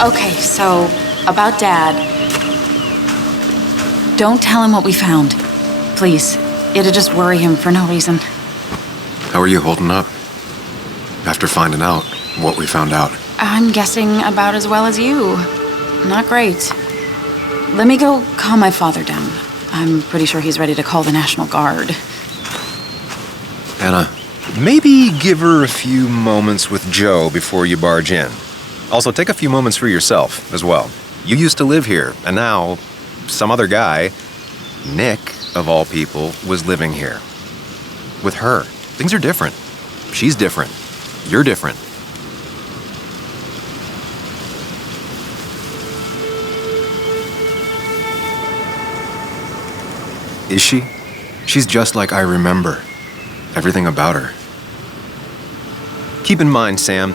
Okay, so, about Dad. Don't tell him what we found. Please. It'd just worry him for no reason. How are you holding up? After finding out what we found out. I'm guessing about as well as you. Not great. Let me go calm my father down. I'm pretty sure he's ready to call the National Guard. Anna. Maybe give her a few moments with Joe before you barge in. Also, take a few moments for yourself as well. You used to live here, and now some other guy, Nick, of all people, was living here. With her. Things are different. She's different. You're different. Is she? She's just like I remember. Everything about her. Keep in mind, Sam,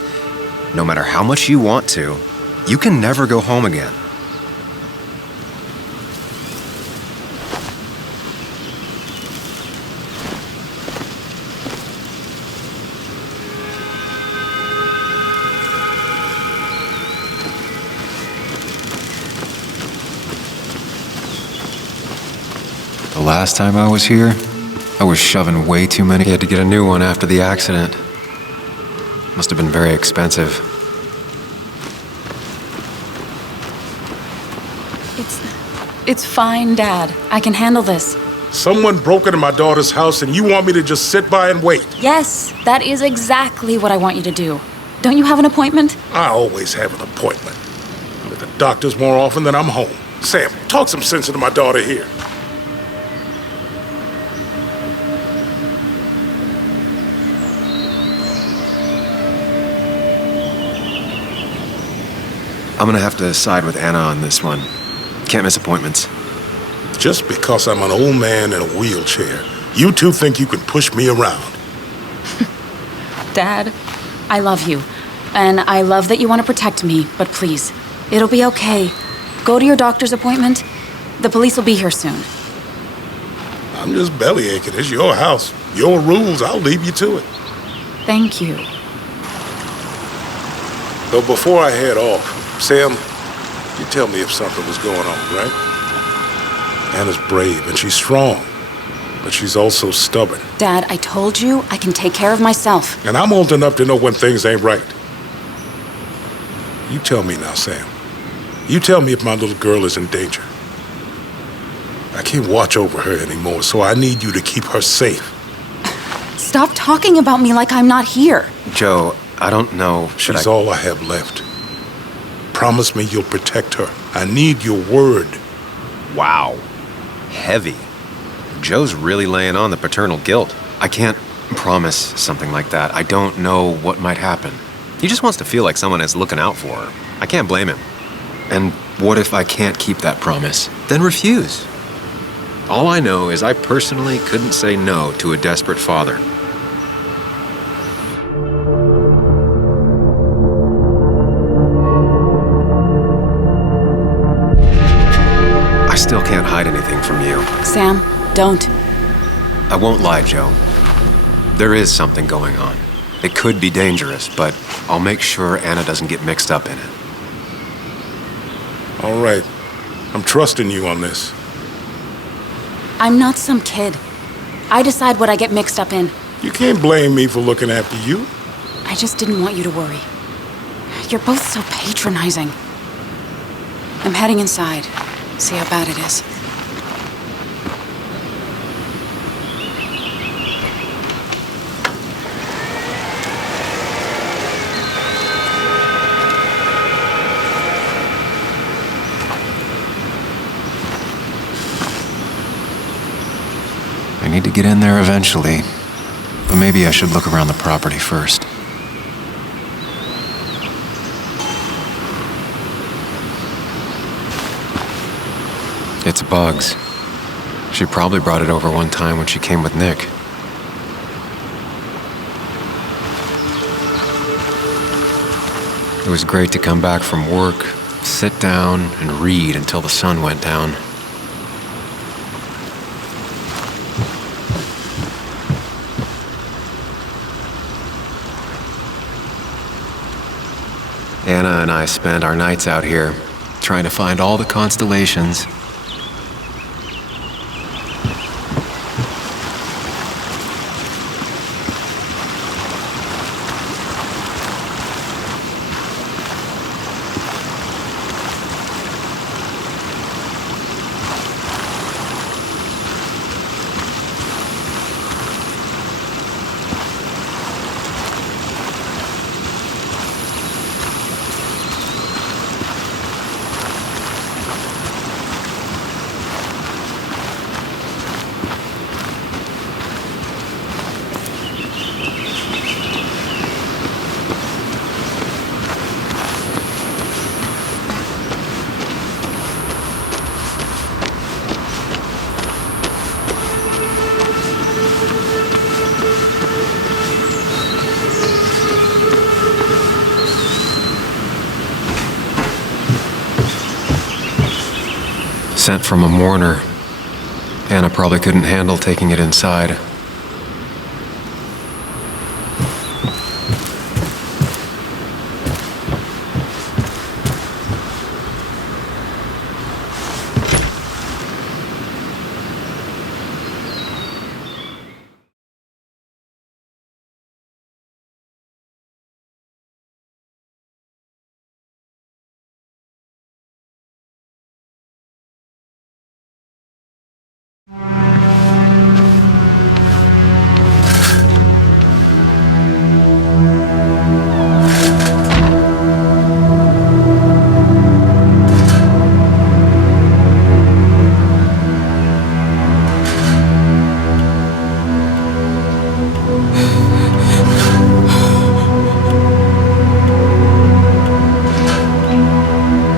no matter how much you want to, you can never go home again. The last time I was here, I was shoving way too many. I had to get a new one after the accident. Must have been very expensive. It's fine, Dad. I can handle this. Someone broke into my daughter's house and you want me to just sit by and wait? Yes, that is exactly what I want you to do. Don't you have an appointment? I always have an appointment. I'm at the doctor's more often than I'm home. Sam, talk some sense into my daughter here. I'm gonna have to side with Anna on this one. Can't miss appointments. Just because I'm an old man in a wheelchair, you two think you can push me around. Dad, I love you. And I love that you want to protect me, but please, it'll be okay. Go to your doctor's appointment. The police will be here soon. I'm just bellyaching. It's your house. Your rules. I'll leave you to it. Thank you. So before I head off, Sam, you tell me if something was going on, right? Anna's brave and she's strong, but she's also stubborn. Dad, I told you I can take care of myself. And I'm old enough to know when things ain't right. You tell me now, Sam. You tell me if my little girl is in danger. I can't watch over her anymore, so I need you to keep her safe. Stop talking about me like I'm not here. Joe, I don't know. She's all I have left. Promise me you'll protect her. I need your word. Wow. Heavy. Joe's really laying on the paternal guilt. I can't promise something like that. I don't know what might happen. He just wants to feel like someone is looking out for her. I can't blame him. And what if I can't keep that promise? Then refuse. All I know is I personally couldn't say no to a desperate father. I still can't hide anything from you. Sam, don't. I won't lie, Joe. There is something going on. It could be dangerous, but I'll make sure Anna doesn't get mixed up in it. All right. I'm trusting you on this. I'm not some kid. I decide what I get mixed up in. You can't blame me for looking after you. I just didn't want you to worry. You're both so patronizing. I'm heading inside. See how bad it is. I need to get in there eventually, but maybe I should look around the property first. It's Bugs. She probably brought it over one time when she came with Nick. It was great to come back from work, sit down, and read until the sun went down. Anna and I spend our nights out here, trying to find all the constellations. Sent from a mourner. Anna probably couldn't handle taking it inside.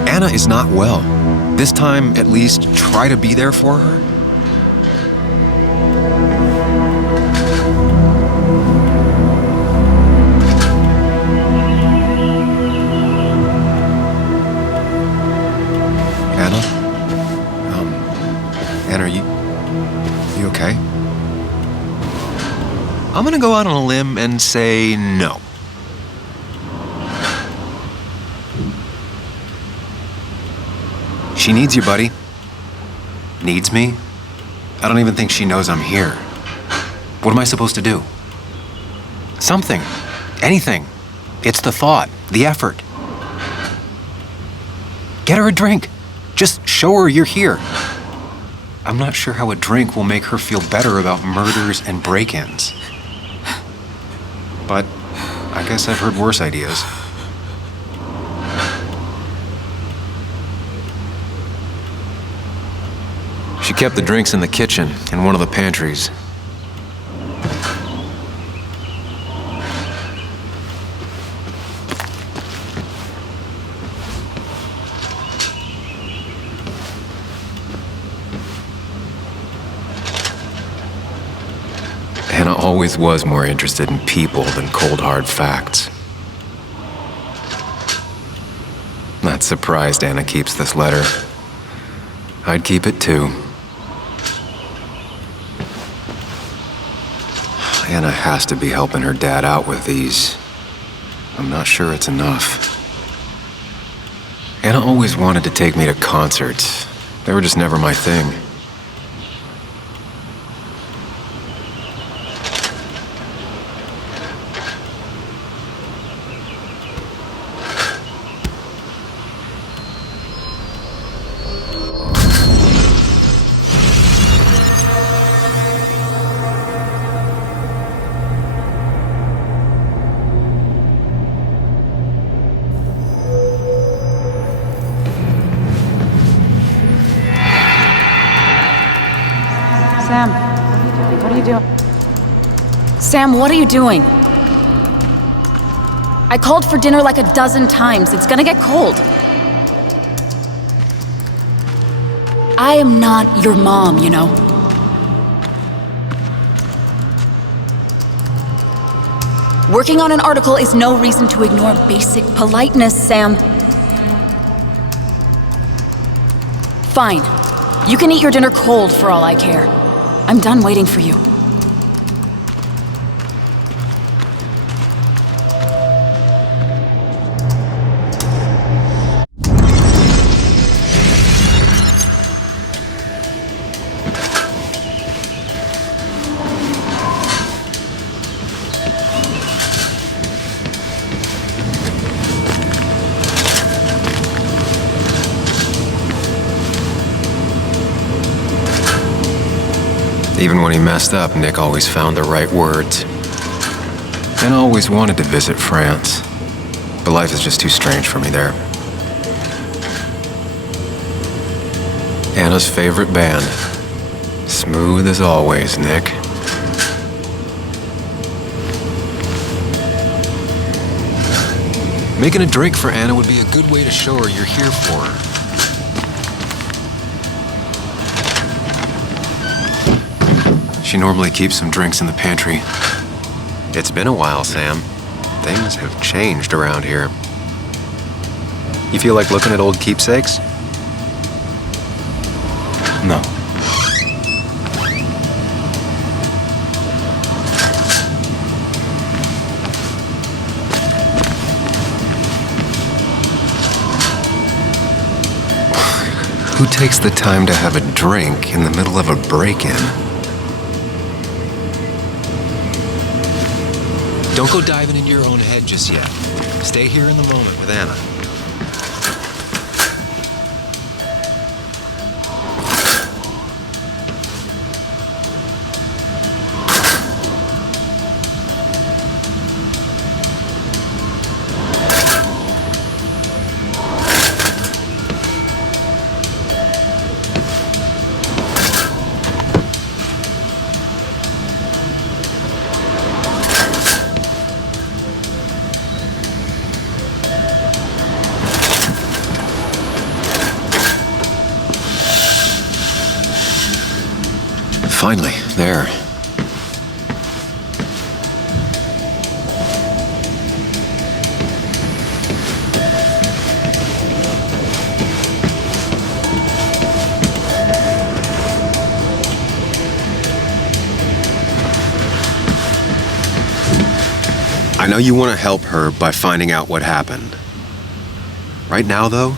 Anna is not well. This time, at least, try to be there for her. Anna? Anna, are you okay? I'm gonna go out on a limb and say no. She needs you, buddy. Needs me? I don't even think she knows I'm here. What am I supposed to do? Something. Anything. It's the thought, the effort. Get her a drink. Just show her you're here. I'm not sure how a drink will make her feel better about murders and break-ins. But I guess I've heard worse ideas. She kept the drinks in the kitchen, in one of the pantries. Anna always was more interested in people than cold, hard facts. Not surprised Anna keeps this letter. I'd keep it too. Anna has to be helping her dad out with these. I'm not sure it's enough. Anna always wanted to take me to concerts. They were just never my thing. Sam, what are you doing? Sam, what are you doing? I called for dinner like a dozen times. It's gonna get cold. I am not your mom, you know. Working on an article is no reason to ignore basic politeness, Sam. Fine. You can eat your dinner cold for all I care. I'm done waiting for you. Even when he messed up, Nick always found the right words. And always wanted to visit France. But life is just too strange for me there. Anna's favorite band. Smooth as always, Nick. Making a drink for Anna would be a good way to show her you're here for her. She normally keeps some drinks in the pantry. It's been a while, Sam. Things have changed around here. You feel like looking at old keepsakes? No. Who takes the time to have a drink in the middle of a break-in? Don't go diving into your own head just yet. Stay here in the moment with Anna. Finally, there. I know you want to help her by finding out what happened. Right now, though,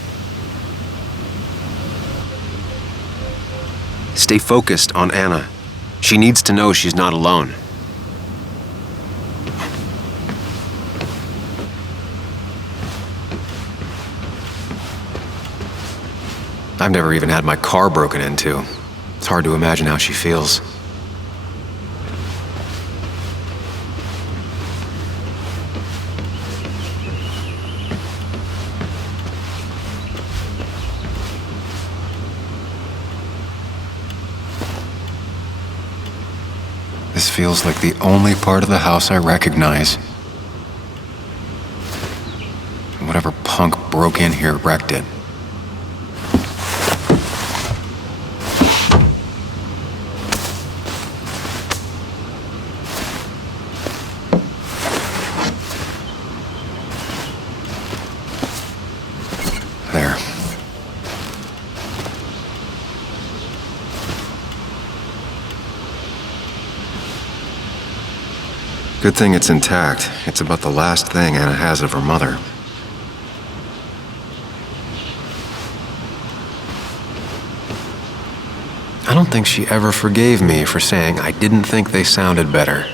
stay focused on Anna. She needs to know she's not alone. I've never even had my car broken into. It's hard to imagine how she feels. This feels like the only part of the house I recognize. Whatever punk broke in here wrecked it. There. Good thing it's intact. It's about the last thing Anna has of her mother. I don't think she ever forgave me for saying I didn't think they sounded better.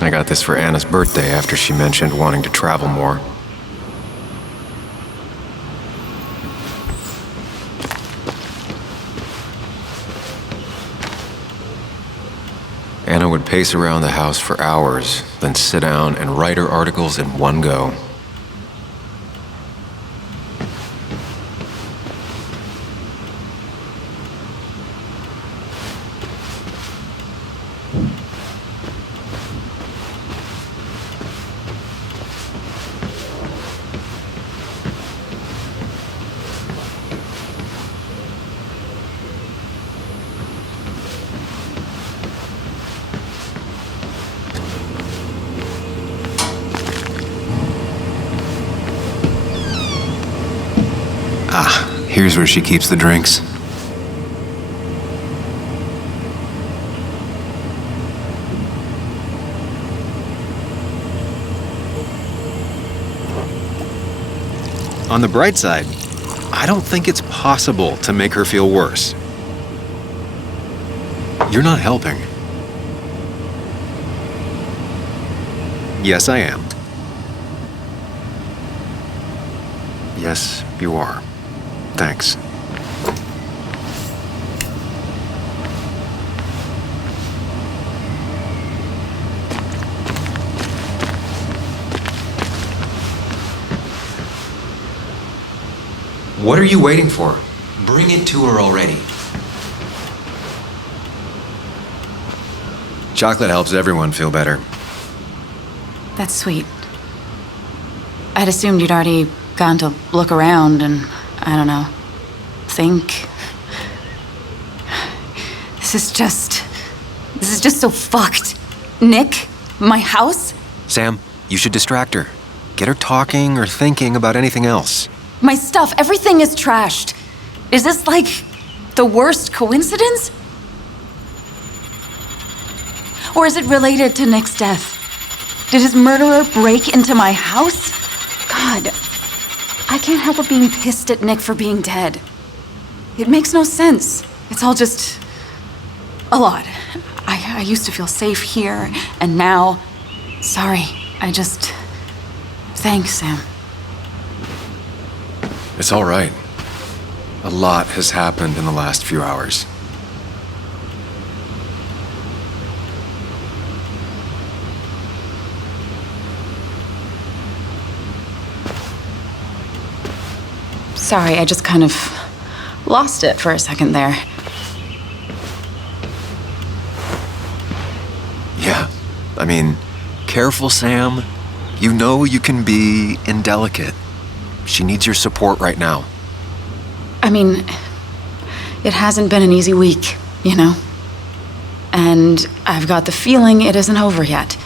I got this for Anna's birthday after she mentioned wanting to travel more. Anna would pace around the house for hours, then sit down and write her articles in one go. Here's where she keeps the drinks. On the bright side, I don't think it's possible to make her feel worse. You're not helping. Yes, I am. Yes, you are. Thanks. What are you waiting for? Bring it to her already. Chocolate helps everyone feel better. That's sweet. I'd assumed you'd already gone to look around and, I don't know, think. This is just so fucked. Nick, my house, Sam, you should distract her. Get her talking or thinking about anything else. my stuff, everything is trashed. Is this like the worst coincidence? Or is it related to Nick's death? Did his murderer break into my house? God, I can't help but being pissed at Nick for being dead. It makes no sense. It's all just a lot. I used to feel safe here, and now, sorry, thanks, Sam. It's all right. A lot has happened in the last few hours. Sorry, I just kind of lost it for a second there. Yeah, I mean, careful, Sam. You know you can be indelicate. She needs your support right now. I mean, it hasn't been an easy week, you know? And I've got the feeling it isn't over yet.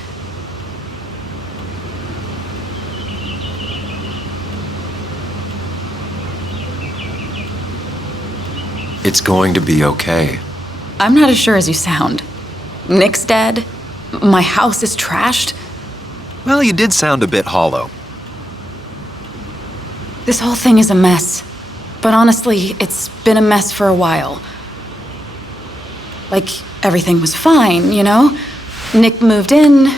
It's going to be okay. I'm not as sure as you sound. Nick's dead. My house is trashed. Well, you did sound a bit hollow. This whole thing is a mess. But honestly, it's been a mess for a while. Like, everything was fine, you know? Nick moved in,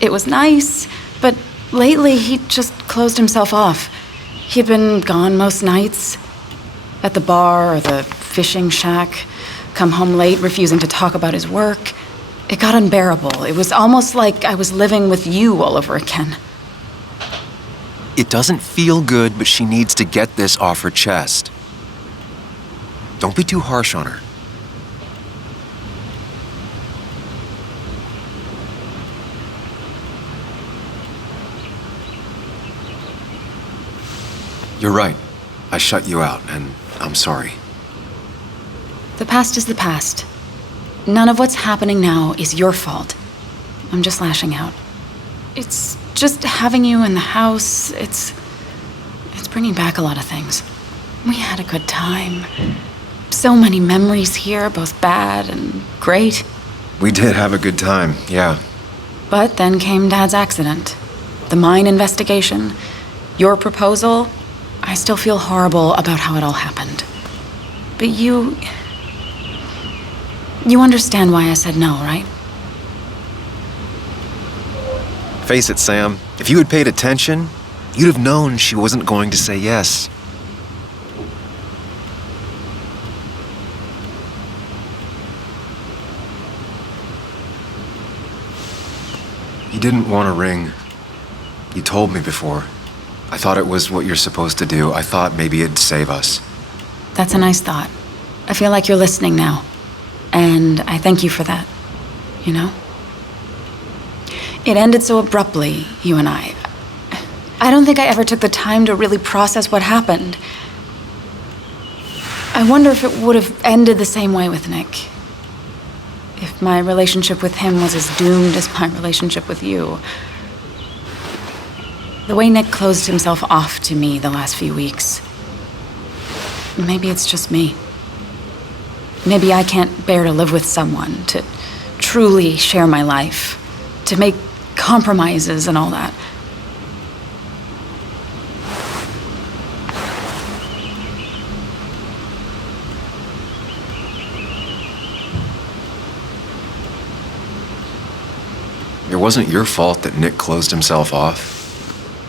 it was nice, but lately he just closed himself off. He'd been gone most nights. At the bar or the fishing shack, come home late, refusing to talk about his work. It got unbearable. It was almost like I was living with you all over again. It doesn't feel good, but she needs to get this off her chest. Don't be too harsh on her. You're right. I shut you out, and I'm sorry. The past is the past. None of what's happening now is your fault. I'm just lashing out. It's just having you in the house, it's bringing back a lot of things. We had a good time. So many memories here, both bad and great. We did have a good time, yeah. But then came Dad's accident. The mine investigation. Your proposal. I still feel horrible about how it all happened. But you understand why I said no, right? Face it, Sam. If you had paid attention, you'd have known she wasn't going to say yes. You didn't want a ring. You told me before. I thought it was what you're supposed to do. I thought maybe it'd save us. That's a nice thought. I feel like you're listening now. And I thank you for that. You know? It ended so abruptly, you and I. I don't think I ever took the time to really process what happened. I wonder if it would have ended the same way with Nick. If my relationship with him was as doomed as my relationship with you. The way Nick closed himself off to me the last few weeks. Maybe it's just me. Maybe I can't bear to live with someone, to truly share my life, to make compromises and all that. You're wasn't your fault that Nick closed himself off.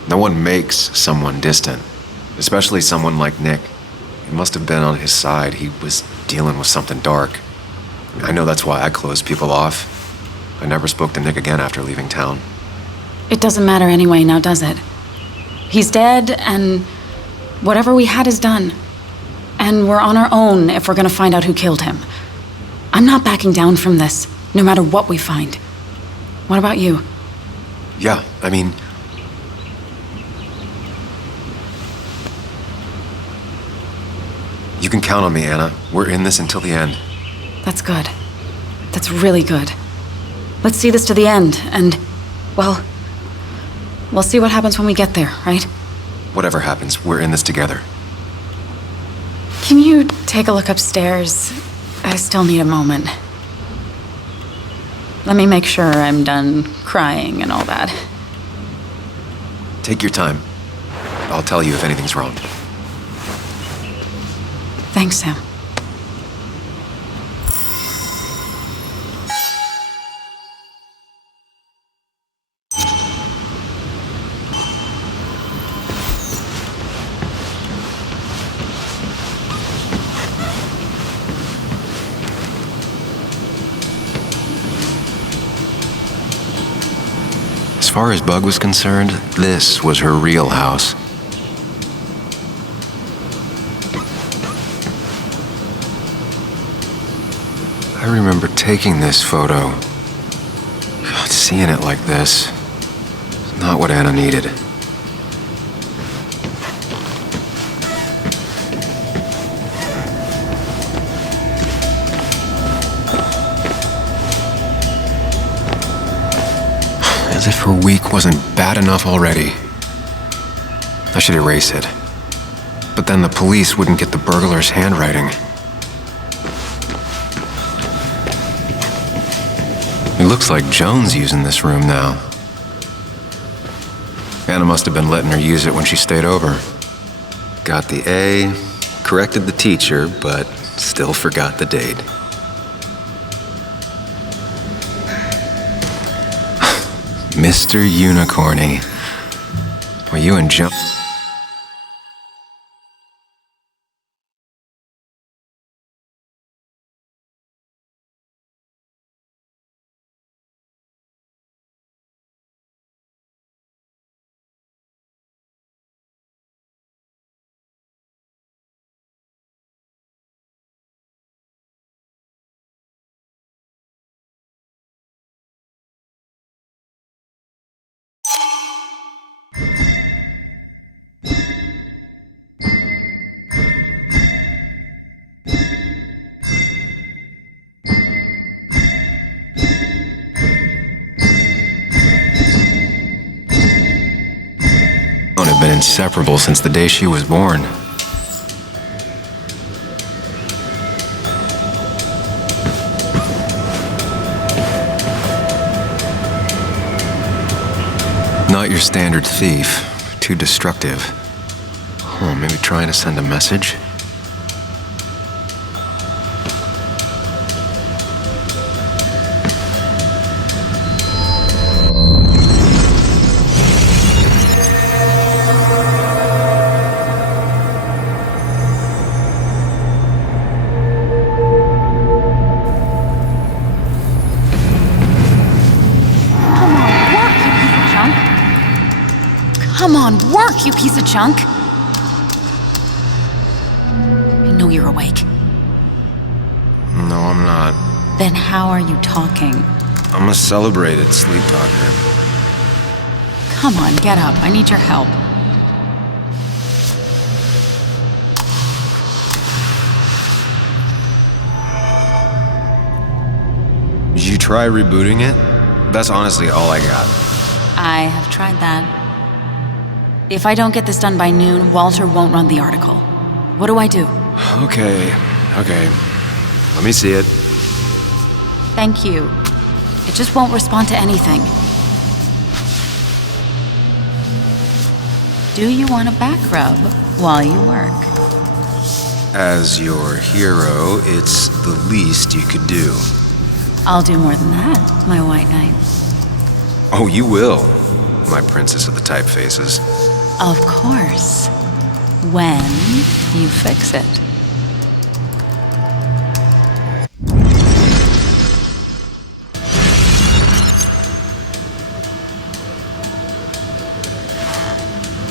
No one makes someone distant, especially someone like Nick. It must have been on his side. He was dealing with something dark. I know that's why I closed people off. I never spoke to Nick again after leaving town. It doesn't matter anyway, now does it? He's dead, and whatever we had is done. And we're on our own if we're gonna find out who killed him. I'm not backing down from this, no matter what we find. What about you? Yeah, I mean... You can count on me, Anna. We're in this until the end. That's good. That's really good. Let's see this to the end, and, well, we'll see what happens when we get there, right? Whatever happens, we're in this together. Can you take a look upstairs? I still need a moment. Let me make sure I'm done crying and all that. Take your time. I'll tell you if anything's wrong. Thanks, Sam. As far as Bug was concerned, this was her real house. I remember taking this photo. God, seeing it like this is not what Anna needed. As if her week wasn't bad enough already. I should erase it. But then the police wouldn't get the burglar's handwriting. It looks like Joan's using this room now. Anna must have been letting her use it when she stayed over. Got the A, corrected the teacher, but still forgot the date. Mr. Unicorny. Well, you and Joan... have been inseparable since the day she was born. Not your standard thief. Too destructive. Oh, maybe trying to send a message? Come on, work, you piece of junk! I know you're awake. No, I'm not. Then how are you talking? I'm a celebrated sleep talker. Come on, get up. I need your help. Did you try rebooting it? That's honestly all I got. I have tried that. If I don't get this done by noon, Walter won't run the article. What do I do? Okay. Let me see it. Thank you. It just won't respond to anything. Do you want a back rub while you work? As your hero, it's the least you could do. I'll do more than that, my white knight. Oh, you will, my princess of the typefaces. Of course. When you fix it.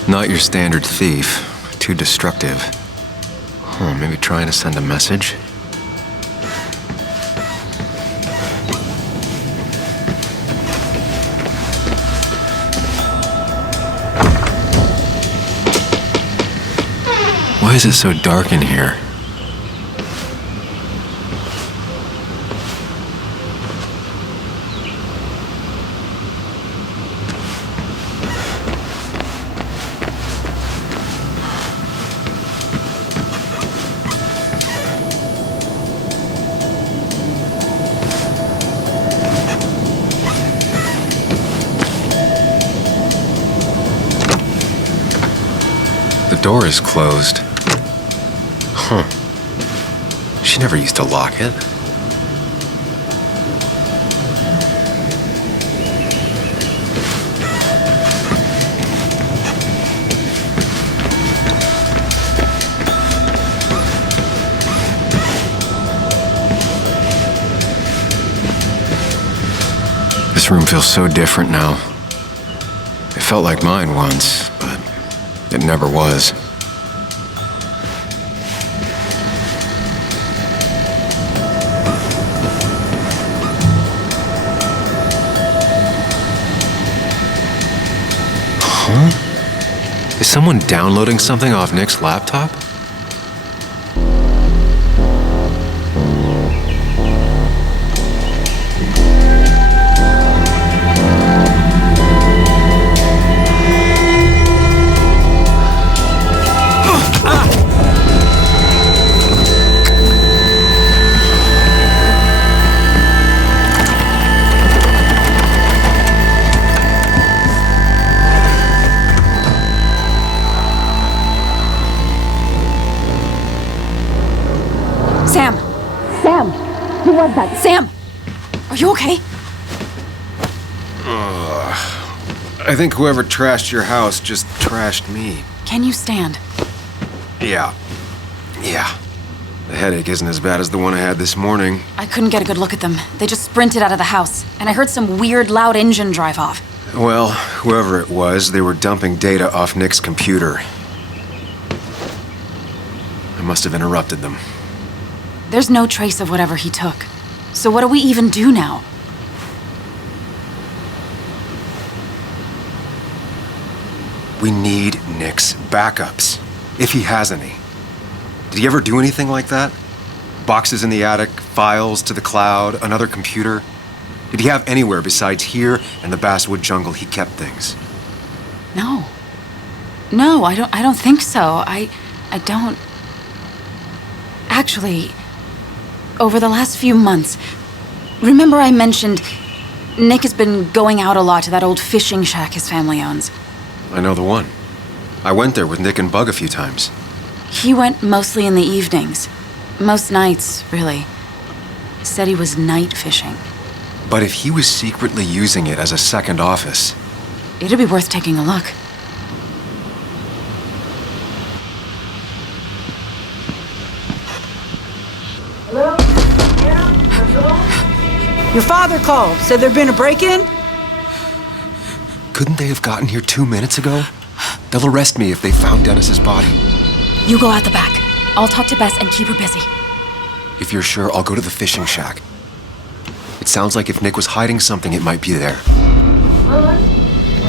Not your standard thief. Too destructive. Oh, maybe trying to send a message? Why is it so dark in here? The door is closed. Huh. She never used to lock it. This room feels so different now. It felt like mine once, but it never was. Huh? Is someone downloading something off Nick's laptop? Sam! Sam! Who was that? Sam! Are you okay? I think whoever trashed your house just trashed me. Can you stand? Yeah. The headache isn't as bad as the one I had this morning. I couldn't get a good look at them. They just sprinted out of the house, and I heard some weird, loud engine drive off. Well, whoever it was, they were dumping data off Nick's computer. I must have interrupted them. There's no trace of whatever he took. So what do we even do now? We need Nick's backups, if he has any. Did he ever do anything like that? Boxes in the attic, files to the cloud, another computer? Did he have anywhere besides here and the Basswood jungle he kept things? No. No, I don't think so. I don't... Actually, over the last few months, remember I mentioned Nick has been going out a lot to that old fishing shack his family owns. I know the one. I went there with Nick and Bug a few times. He went mostly in the evenings. Most nights, really. Said he was night fishing. But if he was secretly using it as a second office... It'd be worth taking a look. Hello? Yeah? Hello? Your father called. Said there'd been a break-in? Couldn't they have gotten here 2 minutes ago? They'll arrest me if they found Dennis's body. You go out the back. I'll talk to Bess and keep her busy. If you're sure, I'll go to the fishing shack. It sounds like if Nick was hiding something, it might be there. I'm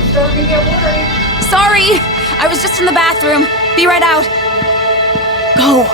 starting to get worried. Sorry! I was just in the bathroom. Be right out. Go.